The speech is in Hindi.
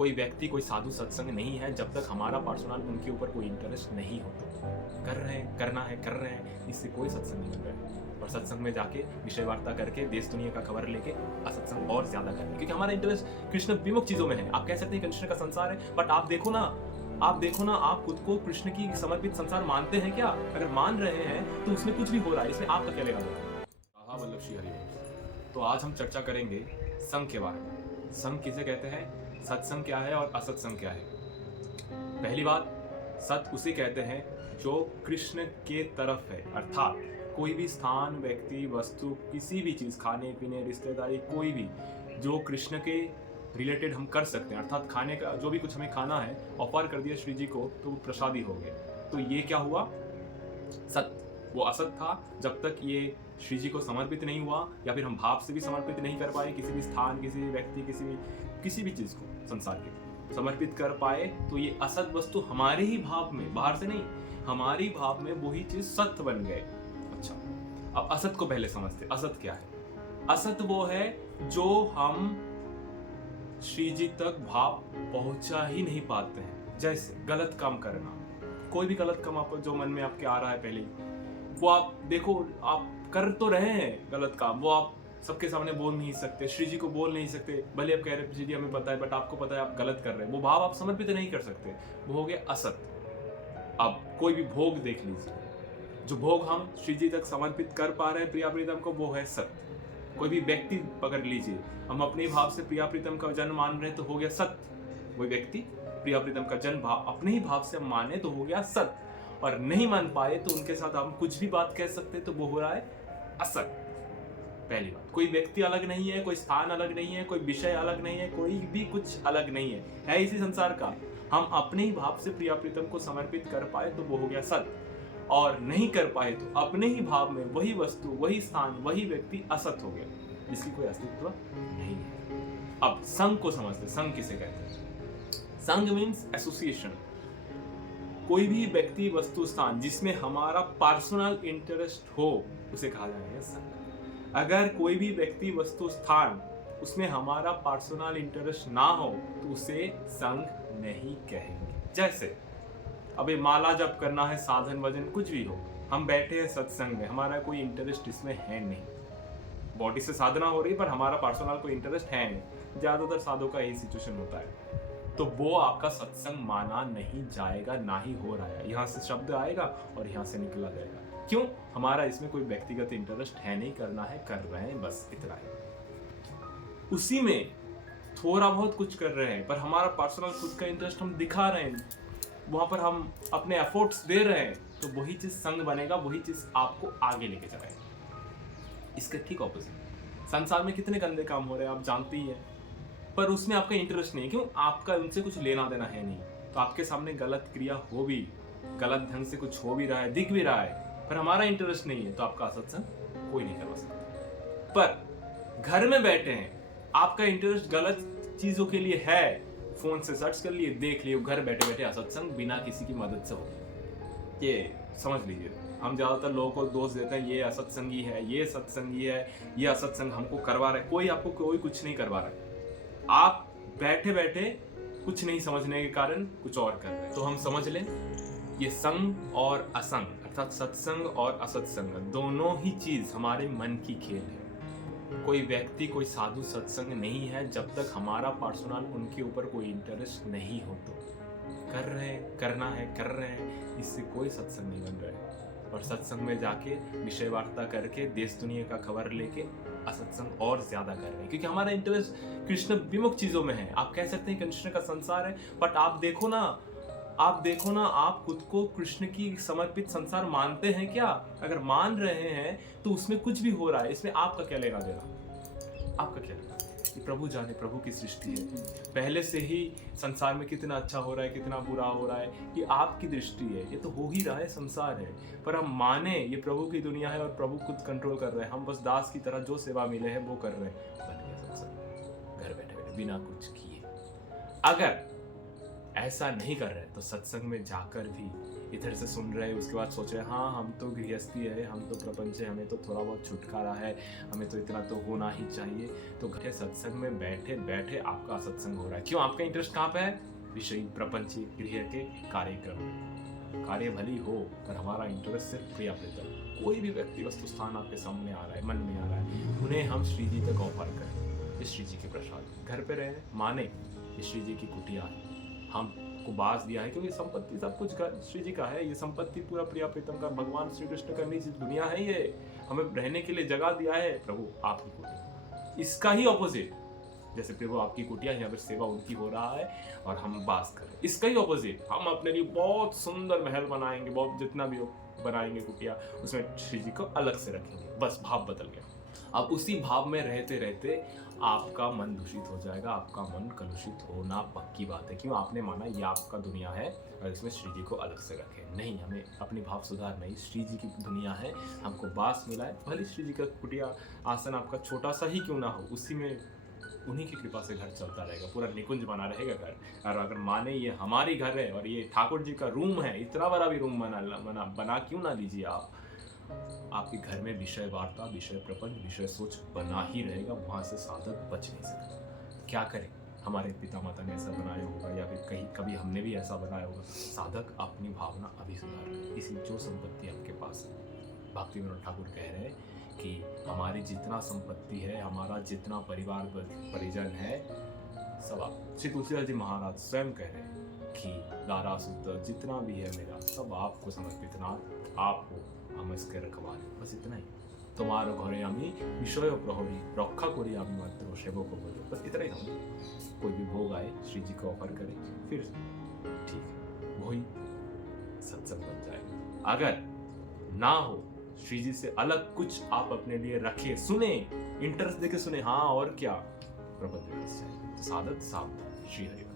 कोई व्यक्ति कोई साधु सत्संग नहीं है जब तक हमारा पर्सनल उनके ऊपर कोई इंटरेस्ट नहीं हो। कर रहे हैं, करना है, कर रहे हैं, इससे कोई सत्संग नहीं बन रहा है। और सत्संग में जाके विषय वार्ता करके देश दुनिया का खबर लेके असत्संग और ज्यादा करना, क्योंकि हमारा इंटरेस्ट कृष्ण विमुख चीजों में है। आप कह सकते हैं कृष्ण का संसार है, बट आप देखो ना, आप खुद को कृष्ण की समर्पित संसार मानते हैं क्या? अगर मान रहे हैं तो उसमें कुछ भी हो रहा है, इसमें आपका क्या लेना देना? वल्लभ श्री हरिवंश। तो आज हम चर्चा करेंगे संघ के बारे में। संघ किसे कहते हैं, सत्संग क्या है और असत्संग क्या है। पहली बात, सत उसे कहते हैं जो कृष्ण के तरफ है, अर्थात कोई भी स्थान, व्यक्ति, वस्तु, किसी भी चीज, खाने पीने, रिश्तेदारी, कोई भी जो कृष्ण के रिलेटेड हम कर सकते हैं, अर्थात खाने का जो भी कुछ हमें खाना है ऑफर कर दिया श्री जी को तो वो प्रसादी हो गए। तो ये क्या हुआ, सत। वो असत था जब तक ये श्री जी को समर्पित नहीं हुआ, या फिर हम भाव से भी समर्पित नहीं कर पाए किसी भी स्थान, किसी भी व्यक्ति, किसी भी चीज को संसार के समर्पित कर पाए, तो ये असत वस्तु हमारे ही भाव में, बाहर से नहीं, हमारी भाव में वही चीज सत्य बन गए। अच्छा, अब असत को पहले समझते। असत क्या है? असत वो है जो हम श्री जी तक भाव पहुंचा ही नहीं पाते हैं। जैसे गलत काम करना, कोई भी गलत काम आपको जो मन में आपके आ रहा है पहले ही, वो आप देखो, आप कर तो रहे हैं गलत काम, वो आप सबके सामने बोल नहीं सकते, श्री जी को बोल नहीं सकते, भले आप कह रहे हैं श्री जी हमें पता है, बट आपको पता है आप गलत कर रहे हैं, वो भाव आप समर्पित नहीं कर सकते, वो हो गया असत। अब कोई भी भोग देख लीजिए, जो भोग हम श्री जी तक समर्पित कर पा रहे हैं प्रिया प्रीतम को, वो है सत्य। कोई भी व्यक्ति पकड़ लीजिए, हम अपने भाव से प्रिया प्रीतम का जन्म मान रहे हैं तो हो गया सत्य। कोई व्यक्ति प्रिया प्रीतम का जन्म भाव अपने ही भाव से हम माने तो हो गया सत्य, और नहीं मान पाए तो उनके साथ हम कुछ भी बात कह सकते तो वो हो रहा है असत। पहली बात, कोई व्यक्ति अलग नहीं है, कोई स्थान अलग नहीं है, कोई विषय अलग नहीं है, कोई भी कुछ अलग नहीं है इसी संसार का। हम अपने ही भाव से प्रिया प्रीतम को समर्पित कर पाए तो वो हो गया सत्य, और नहीं कर पाए तो अपने ही भाव में वही वस्तु, वही स्थान, वही व्यक्ति असत हो गया, जिसकी कोई अस्तित्व नहीं है। अब संघ को समझते। संघ किसे कहते हैं? संघ मीन्स एसोसिएशन। कोई भी व्यक्ति, वस्तु, स्थान जिसमें हमारा पर्सनल इंटरेस्ट हो उसे कहा जाएगा संघ। अगर कोई भी व्यक्ति, वस्तु, स्थान उसमें हमारा पर्सनल इंटरेस्ट ना हो तो उसे संघ नहीं कहेंगे। जैसे अबे माला जप करना है, साधन वजन कुछ भी हो, हम बैठे हैं सत्संग में, हमारा कोई इंटरेस्ट इसमें है नहीं, बॉडी से साधना हो रही है पर हमारा पर्सनल कोई इंटरेस्ट है नहीं, ज्यादातर साधु का यही सिचुएशन होता है, तो वो आपका सत्संग माना नहीं जाएगा, ना ही हो रहा है। यहाँ से शब्द आएगा और यहाँ से निकला जाएगा। क्यों? हमारा इसमें कोई व्यक्तिगत इंटरेस्ट है नहीं, करना है कर रहे हैं, बस इतना है। उसी में थोड़ा बहुत कुछ कर रहे हैं पर हमारा पर्सनल खुद का इंटरेस्ट हम दिखा रहे हैं, वहां पर हम अपने एफर्ट्स दे रहे हैं, तो वही चीज संग बनेगा, वही चीज आपको आगे लेके जाएगा। इसके ठीक ऑपोजिट, संसार में कितने गंदे काम हो रहे हैं आप जानते ही हैं, पर उसमें आपका इंटरेस्ट नहीं है। क्यों? आपका उनसे कुछ लेना देना है नहीं, तो आपके सामने गलत क्रिया हो भी, गलत ढंग से कुछ हो भी रहा है, दिख भी रहा है, पर हमारा इंटरेस्ट नहीं है, तो आपका सत्संग कोई नहीं करवा सकता। पर घर में बैठे हैं, आपका इंटरेस्ट गलत चीजों के लिए है, फोन से सर्च कर लिए, देख लिए, घर बैठे बैठे असत्संग बिना किसी की मदद से हो, ये समझ लीजिए। हम ज्यादातर लोगों को दोष देते हैं, ये असत्संगी है, ये सत्संगी है, ये असत्संग हमको करवा रहा है। कोई आपको कोई कुछ नहीं करवा रहा है, आप बैठे बैठे कुछ नहीं समझने के कारण कुछ और कर रहे हैं। तो हम समझ लें, ये संग और असंग, अर्थात सत्संग और असत्संग, दोनों ही चीज हमारे मन की खेल है। कोई व्यक्ति, कोई साधु सत्संग नहीं है जब तक हमारा पर्सनल उनके ऊपर कोई इंटरेस्ट नहीं हो। तो कर रहे हैं, करना है, कर रहे हैं, इससे कोई सत्संग नहीं बन रहा है। और सत्संग में जाके विषय वार्ता करके देश दुनिया का खबर लेके असत्संग और ज्यादा कर रहे हैं, क्योंकि हमारा इंटरेस्ट कृष्ण विमुख चीजों में है। आप कह सकते हैं कृष्ण का संसार है, बट आप देखो ना, आप खुद को कृष्ण की समर्पित संसार मानते हैं क्या? अगर मान रहे हैं तो उसमें कुछ भी हो रहा है, इसमें आपका क्या लेना देना? आपका क्या लेना? ये प्रभु जाने, प्रभु की सृष्टि है। पहले से ही संसार में कितना अच्छा हो रहा है, कितना बुरा हो रहा है, ये आपकी दृष्टि है, ये तो हो ही रहा है, संसार है। पर हम माने ये प्रभु की दुनिया है और प्रभु खुद कंट्रोल कर रहे हैं, हम बस दास की तरह जो सेवा मिले है वो कर रहे हैं। बन गया सत्संग, घर बैठे बैठे बिना कुछ किए। अगर ऐसा नहीं कर रहे तो सत्संग में जाकर भी इधर से सुन रहे, उसके बाद सोच रहे हाँ हम तो गृहस्थी है, हम तो प्रपंच है, हमें तो थोड़ा बहुत छुटकारा है, हमें तो इतना तो होना ही चाहिए। तो घर सत्संग में बैठे बैठे आपका सत्संग हो रहा है। क्यों? आपका इंटरेस्ट कहाँ पे है? विषय प्रपंच गृह के कार्यक्रम में। कार्य भली हो पर हमारा इंटरेस्ट सिर्फ प्रिया प्रीतम। कोई भी व्यक्ति वस्तु स्थान आपके सामने आ रहा है, मन में आ रहा है, उन्हें हम श्री जी तक ऑफर करें। इस श्री जी के प्रसाद घर पे रहे माने, ये श्री जी की कुटिया है, हमको बास दिया है, क्योंकि संपत्ति सब कुछ श्री जी का है। ये संपत्ति पूरा प्रिया प्रीतम का, भगवान श्री कृष्ण का निज दुनिया है। ये हमें रहने के लिए जगह दिया है प्रभु आपकी कुटिया। इसका ही ऑपोजिट, जैसे प्रभु आपकी कुटिया यहाँ पर सेवा उनकी हो रहा है और हम बास करें, इसका ही ऑपोजिट हम अपने लिए बहुत सुंदर महल बनाएंगे, बहुत जितना भी बनाएंगे कुटिया, उसमें श्री जी को अलग से रखेंगे। बस भाव बदल गया। अब उसी भाव में रहते रहते आपका मन दूषित हो जाएगा, आपका मन कलुषित होना पक्की बात है। क्यों? आपने माना ये आपका दुनिया है और इसमें श्री जी को अलग से रखें। नहीं, हमें अपनी भाव सुधार नहीं, श्री जी की दुनिया है, हमको बास मिला है, भले श्री जी का कुटिया आसन आपका छोटा सा ही क्यों ना हो, उसी में उन्हीं की कृपा से घर चलता रहेगा, पूरा निकुंज बना रहेगा घर। और अगर माने ये हमारी घर है और ये ठाकुर जी का रूम है, इतना बड़ा भी रूम बना क्यों ना लीजिए आप। आपके घर में विषय वार्ता, विषय प्रपंच, विषय सोच बना ही रहेगा, वहां से साधक बच नहीं सकता। क्या करें? हमारे पिता माता ने ऐसा बनाया होगा या फिर कहीं कभी हमने भी ऐसा बनाया होगा। साधक अपनी भावना अभी सुधार ले। इसी जो संपत्ति आपके पास है, भक्ति विनोद ठाकुर कह रहे हैं कि हमारी जितना संपत्ति है, हमारा जितना परिवार परिजन है, सब आप। श्री तुलसीदास जी महाराज स्वयं कह रहे हैं कि दारा सूत्र जितना भी है मेरा, सब आपको समर्पित, ना आप हो हम इसके रखवाले। बस इतना ही। तुम्हारे घरे আমি বিষয় প্রহরী रक्षा করি আমি मात्र सेवक बोले। बस इतना ही था। कोई भी भोग आए श्री जी को ऑफर करें, फिर ठीक है, वही सत्संग बन जाएगा। अगर ना हो, श्री जी से अलग कुछ आप अपने लिए रखे, सुने, इंटरेस्ट देके सुने, हाँ और क्या, प्रबंध तो साधक सावधान। श्री हरि।